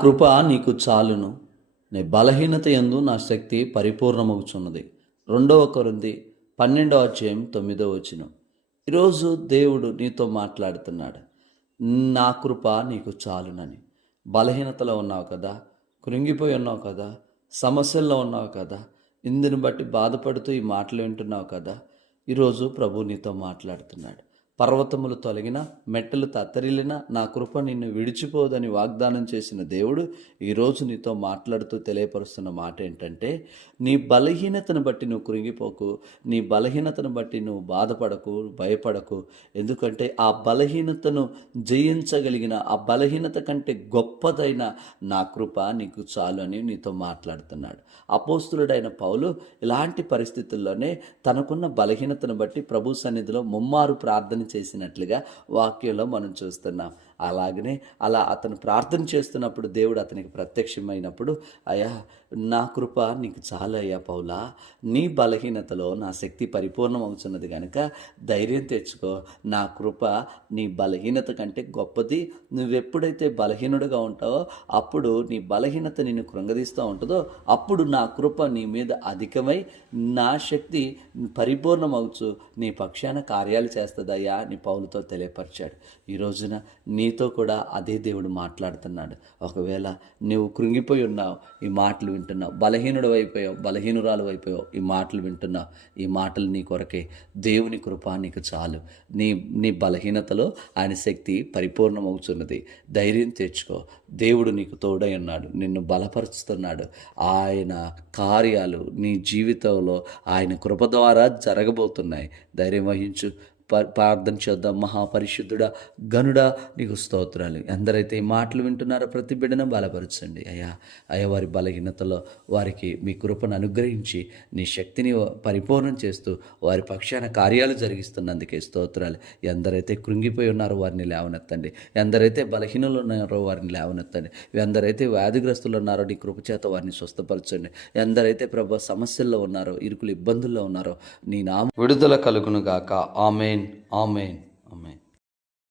కృప నీకు చాలును, నీ బలహీనత యందు నా శక్తి పరిపూర్ణమగుచున్నది. 2 కొరింథీ 12:9. ఈరోజు దేవుడు నీతో మాట్లాడుతున్నాడు. నా కృప నీకు చాలునని. బలహీనతలో ఉన్నావు కదా, కృంగిపోయి ఉన్నావు కదా, సమస్యల్లో ఉన్నావు కదా, ఇందుని బట్టి బాధపడుతూ ఈ మాటలు వింటున్నావు కదా. ఈరోజు ప్రభు నీతో మాట్లాడుతున్నాడు. పర్వతములు తొలగిన, మెట్టలు తత్తరిల్లిన నా కృప నిన్ను విడిచిపోదని వాగ్దానం చేసిన దేవుడు ఈరోజు నీతో మాట్లాడుతూ తెలియపరుస్తున్న మాట ఏంటంటే, నీ బలహీనతను బట్టి నువ్వు కృంగిపోకు, నీ బలహీనతను బట్టి నువ్వు బాధపడకు, భయపడకు. ఎందుకంటే ఆ బలహీనతను జయించగలిగిన, ఆ బలహీనత కంటే గొప్పదైన నా కృప నీకు చాలు అని నీతో మాట్లాడుతున్నాడు. అపోస్తులుడైన పౌలు ఇలాంటి పరిస్థితుల్లోనే తనకున్న బలహీనతను బట్టి ప్రభు సన్నిధిలో ముమ్మారు ప్రార్థన చేసినట్లుగా వాక్యంలో మనం చూస్తున్నాం. అలాగనే అతను ప్రార్థన చేస్తున్నప్పుడు దేవుడు అతనికి ప్రత్యక్షమైనప్పుడు, అయ్యా నా కృప నీకు చాలా అయ్యా పౌలా, నీ బలహీనతలో నా శక్తి పరిపూర్ణమవుతున్నది కనుక ధైర్యం తెచ్చుకో, నా కృప నీ బలహీనత కంటే గొప్పది. నువ్వెప్పుడైతే బలహీనుడుగా ఉంటావో అప్పుడు నీ బలహీనత నిన్ను కృంగదీస్తూ ఉంటుందో అప్పుడు నా కృప నీ మీద అధికమై నా శక్తి పరిపూర్ణమవుచు నీ పక్షాన కార్యాలు చేస్తుందయ్యా అని పౌలుతో తెలియపరిచాడు. ఈ రోజున నీతో కూడా అదే దేవుడు మాట్లాడుతున్నాడు. ఒకవేళ నువ్వు కృంగిపోయి ఉన్నావు, ఈ మాటలు వింటున్నావు, బలహీనుడు అయిపోయావు, బలహీనురాలు అయిపోయావు, ఈ మాటలు వింటున్నావు, ఈ మాటలు నీ కొరకే. దేవుని కృప నీకు చాలు. నీ బలహీనతలో ఆయన శక్తి పరిపూర్ణమవుతున్నది. ధైర్యం తెచ్చుకో. దేవుడు నీకు తోడై ఉన్నాడు, నిన్ను బలపరుస్తున్నాడు. ఆయన కార్యాలు నీ జీవితంలో ఆయన కృప ద్వారా జరగబోతున్నాయి. ధైర్యం వహించు. ప్రార్థన చేద్దాం. మహాపరిశుద్ధుడా, గనుడా, నీకు స్తోత్రాలు. ఎందరైతే ఈ మాటలు వింటున్నారో ప్రతి బిడ్డను బలపరచండి అయ్యా. వారి బలహీనతలో వారికి మీ కృపను అనుగ్రహించి నీ శక్తిని పరిపూర్ణం చేస్తూ వారి పక్షాన కార్యాలు జరిగిస్తున్నందుకే స్తోత్రాలు. ఎందరైతే కృంగిపోయి ఉన్నారో వారిని లేవనెత్తండి. ఎందరైతే బలహీనులు ఉన్నారో వారిని లేవనెత్తండి. ఎందరైతే వ్యాధిగ్రస్తులు ఉన్నారో నీ కృపచేత వారిని స్వస్థపరచండి. ఎందరైతే ప్రభు సమస్యల్లో ఉన్నారో, ఇరుకులు ఇబ్బందుల్లో ఉన్నారో నీ నామ విడుదల కలుగును గాక. ఆమేన్, ఆమేన్, ఆమేన్.